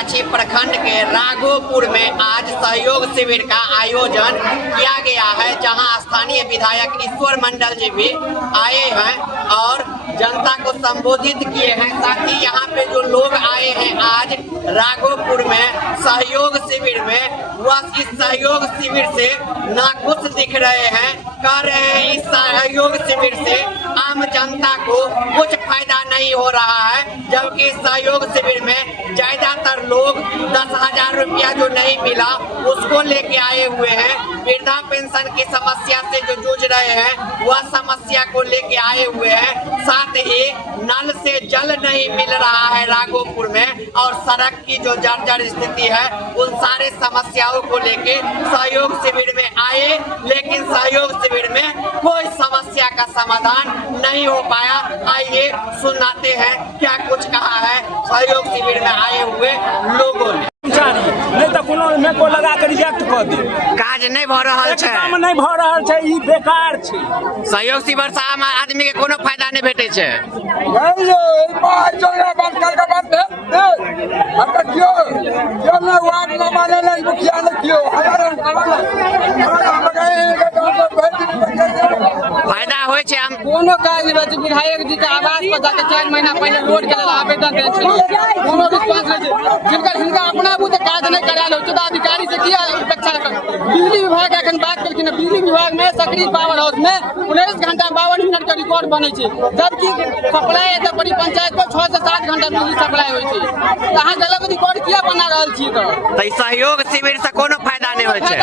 बैरगाछी प्रखंड के राघोपुर में आज सहयोग शिविर का आयोजन किया गया है, जहां स्थानीय विधायक ईश्वर मंडल जी भी आए हैं और जनता को संबोधित किए हैं। साथ ही यहाँ पे जो लोग आए हैं आज राघोपुर में सहयोग शिविर में, वह इस सहयोग शिविर से नाखुश दिख रहे हैं। कह रहे हैं इस सहयोग शिविर से आम जनता को कुछ फायदा नहीं हो रहा है, जबकि इस सहयोग शिविर में ज्यादातर लोग 10,000 रुपया जो नहीं मिला उसको लेके आए हुए हैं। वृद्धा पेंशन की समस्या से जो जूझ रहे हैं वह समस्या को लेके आए हुए हैं। साथ ही नल से जल नहीं मिल रहा है राघोपुर में, और सड़क की जो जर्जर स्थिति है उन सारे समस्याओं को लेके सहयोग शिविर में आए, लेकिन सहयोग शिविर में कोई समस्या का समाधान नहीं हो पाया। आइए सुनाते हैं क्या कुछ कहा है सहयोग शिविर में आए हुए लोगों ने। नहीं तो कोनो में को लगा के रिजेक्ट कर दे, काज नहीं भ रहल छै, काम नहीं भ रहल छै, ई बेकार छै। सहयोग शिविर से आम आदमी के कोनो फायदा नहीं भेटे छै। फायदा होय छै, हम कोनो काज नहीं बचे। विधायक जी के आवास पर जाके 4 महीना पहले रोड के आवेदन दे छै, कोनो रिस्पांस नहीं छै। जिनका अपना बुते काज नहीं कराल हो तो अधिकारी से किया अपेक्षा कर। बिजली विभाग अखन बात करके बिजली विभाग में सक्रिय पावर हाउस में 19 घंटा 52 मिनट का रिकॉर्ड बने छै, जबकि सप्लाई एत बड़ी पंचायत को 6 से 7 घंटा बिजली सप्लाई होय छै। अहाँ गलत रिकॉर्ड किया बना रहल छी? तो सहयोग शिविर से कोनो फायदा नहीं होय छै।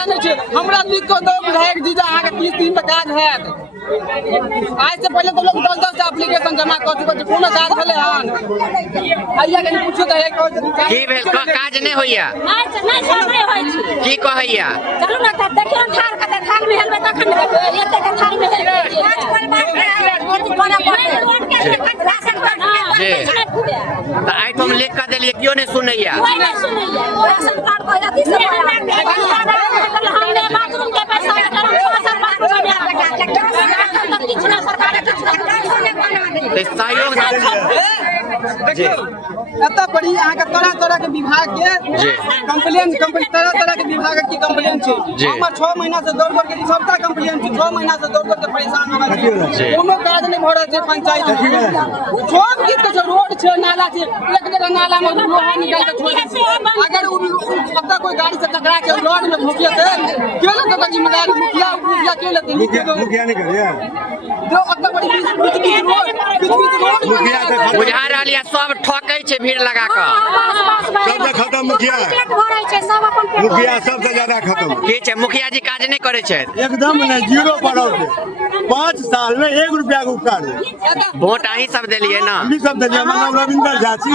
हमरा दिख को दो विधायक जी अहाँ के 30 दिन में काज हैत। आज से पहले तो लोग 10-10 एप्लीकेशन जमा कर चुके, कोनो काज भेले हन? आइया के पूछो त की भेल, काज नहीं होइया? नहीं समय होय छै। की कहैया? चलू ना त देखियौ थार कते थार में हेलबे तखन एते के थार में हेलबे काज करबा रोड के राशन कार्ड जी त आइ तुम लिख के देलिए, क्यों नहीं सुनैया? कोई नहीं सुनैया। राशन कार्ड को अथी से हमने बाथरूम के पैसा करम 6 कितना सरकार सहयोग देखियो एत बड़ी अहाँ के तरह के विभाग के कंप्लेन तरह के विभाग की कंप्लेन छै। हमर 6 महीना से दौड़ के सबटा कंप्लेन छै, 6 महीना से दौड़ के परेशान हो गए छी। कोनो काज नहीं भ रहल छै पंचायत में। छोड़ कित के रोड छै, नाला छै, एक जगह नाला में लोहा निकाल के छोड़ छै। अगर अब कोई गाड़ी से टकरा के रोड में घुसिए दे के लोग का जिम्मेदारी मुखिया के लेते? मुखिया नहीं करिए जो अत बड़ी बीच रोड बुझा रहल या सब ठोकै छै भीड़ लगा के। सबसे खत्म मुखिया, मुखिया सबसे ज्यादा खत्म। की छै मुखिया जी काज नहीं करे छै? एकदम नहीं, जीरो पर 5 साल में 1 रुपया के उपकार नहीं। वोट अहीं सब देलिए ना? हम सब दिलिए, मतलब रविंदर झा छी।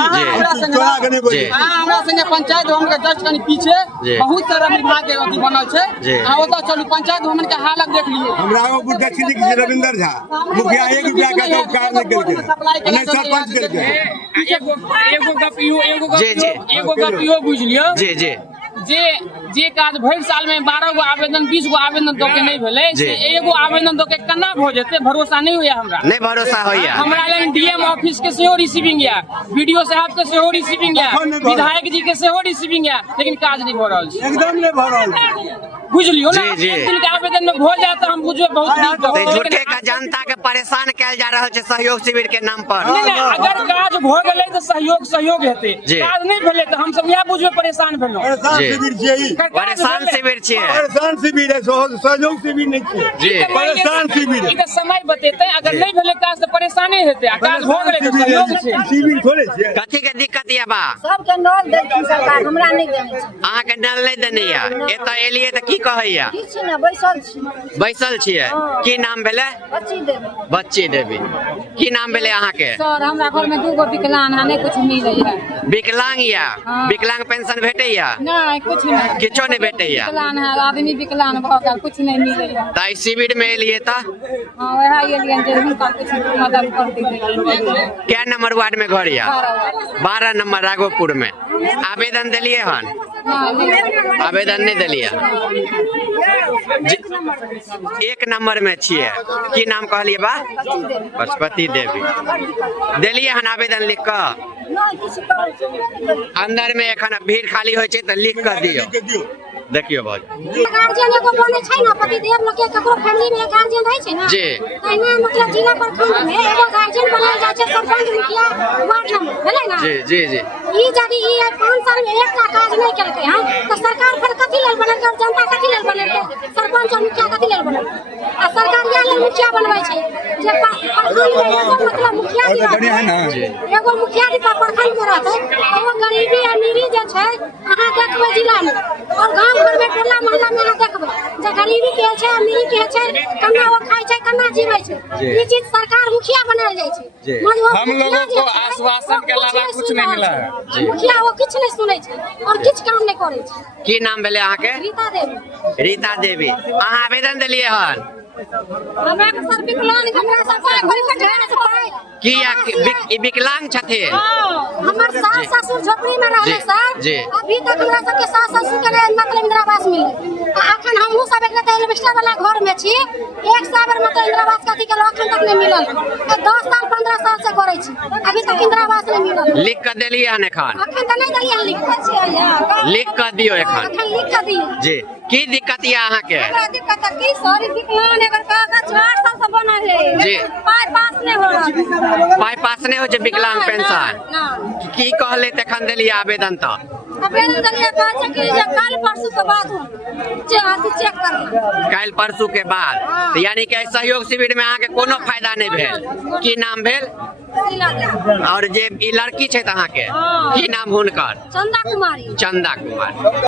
तोरा के नहीं बोली। हमरा संगे पंचायत भवन के जस्ट कनी पीछे बहुत सारा विभाग के अथी बनल छै। आ ओत चलू पंचायत भवन के हालत देख लियो। हमरा आगो बुद्ध छी कि रविंदर झा मुखिया 1 रुपया के उपकार नहीं करके नहीं सरपंच करके। एगो गप इहो बुझ लियो जी जी जे काज भरि साल में 12 गो आवेदन 20 गो आवेदन दो के नहीं भेले से एगो आवेदन दो के केना भ जेते? भरोसा नहीं होया हमरा। नहीं भरोसा होया। हमरा लग डीएम ऑफिस के सेहो रिसीविंग या, वीडियो साहब के सेहो रिसीविंग या, विधायक जी के सेहो रिसीविंग या, लेकिन काज नहीं भ रहल छै। एकदम नहीं भ रहल बुझ लियो ना। एक दिन के आवेदन में हो जाए तो हम बुझबे बहुत नीक। झूठे का जनता के परेशान कैल जा रहल छै सहयोग शिविर के नाम पर। अगर काज भ गेलै तो सहयोग हेतै, काज नहीं भेलै तो हम सब यह बुझबे परेशान भेलौ। शिविर छियै, परेशान शिविर छियै, परेशान शिविर है, सहयोग शिविर नहीं छियै, परेशान शिविर है। ई समय बतेतै, अगर नहीं भेलै काज तो परेशानी हेतै, आ काज भ गेलै तो सहयोग छै। शिविर थोड़े छियै। कथी के दिक्कत या बा? सबके नल देलखिन सरकार, हमरा नहीं देने छै। अहाँ के नल नहीं देने या? एतऽ एलिए त की कहैया? किछ नै, बैसल छी। बैसल छियै? की नाम भेलै? बच्ची देबे। बच्ची देवी। की नाम भेलै अहाँ के? सर हमरा घर में 2 गो विकलांग है, नहीं कुछ मिलै है। विकलांग या? विकलांग पेंशन भेटैया? नहीं कुछ नहीं, किछो नहीं भेटैया। विकलांग है आदमी, विकलांग भ गेल, कुछ नहीं मिलै है। त ई शिविर में एलिए त हां वह एलियन जे हुनका कुछ मदद कर दीजिए। क्या नंबर वार्ड में घर या? 12 नंबर राघोपुर में आवेदन दिलिए हन? आवेदन नहीं दिलिए। एक नंबर में छिए, की नाम कहलिए बा? पशुपति देवी। दिलिए हन आवेदन लिख कर? अंदर में एखन भीड़ खाली हो तो लिख कर दियो। देखियो भाई गार्जियन एगो बने छै ना, पतिदेव लोग के ककरो फैमिली में गार्जियन रहै छै ना जी, तैना मतलब जिला प्रखंड में एगो गार्जियन बनाल जाय छै, सरपंच मुखिया वार्ड नंबर भेलै ना जी जी जी। ई यदि ई 5 साल में एकटा काज नहीं केलकै हन तो सरकार फिर कथि लेल बनल, जनता कथि लेल बनल, सरपंच और मुखिया कथि लेल बनल? आ सरकार या लेल मुखिया बनबै छै जे प्रखंड में एगो मतलब मुखिया भी बढ़िया है ना? एगो मुखिया भी प्रखंड में रहतै ओ गरीबी अमीरी जे छै अहाँ देखबै जिला में और गांव घर में टोला मोहल्ला में अहाँ देखबै जे गरीबी के छै अमीरी के छै, कन्ना वो खाय छै कन्ना जीवै छै, ई चीज सरकार मुखिया बनाल जाय छै। हम लोगों को आश्वासन के अलावा कुछ नहीं मिला है। मुखिया वो किछ नहीं सुनै छै और किछ काम नहीं करै छै। की नाम भेले अहाँ के? रीता देवी। रीता देवी। अहाँ आवेदन दिलिए हन? हमरा के सर विकलांग हमरा सब कोई कठिनाई से पाए की विकलांग छथिन? हमर सास ससुर झोपड़ी में रहले जी। सर, अभी तक हमरा सब के सास ससुर के मतलब इंदिरा आवास मिलले। अखन हमहू सब एक एल्वेस्टर वाला घर में छी, एक साबर मतलब इंदिरा आवास कथि के अखन तक नहीं मिलल। 10 साल 15 साल से करे छी, अभी तक इंदिरा आवास नहीं मिलल। लिख कर दिलिए हन एखन? अखन त नहीं दलिया लिख कर छी, लिख कर दियो एखन। अखन लिख कर दियो जी। की दिक्कत ये अहाँ के? दिक्कत की सॉरी विकलांग एकर कागज 4 साल से बनल है जी। पाई पास नहीं हो रहा, पाई पास नहीं हो छै विकलांग पेंशन? ना की कहले तखन दिलिए आवेदन? तो आवेदन दलिया कह छै कि जे कल परसों के बाद चेक करना। कल परसों के बाद? तो यानी कि सहयोग शिविर में अहाँ के कोनो फायदा नहीं भेल? की नाम भेल? और जे ई लड़की छै अहाँ के की नाम हुनकर? चंदा कुमारी। चंदा कुमारी।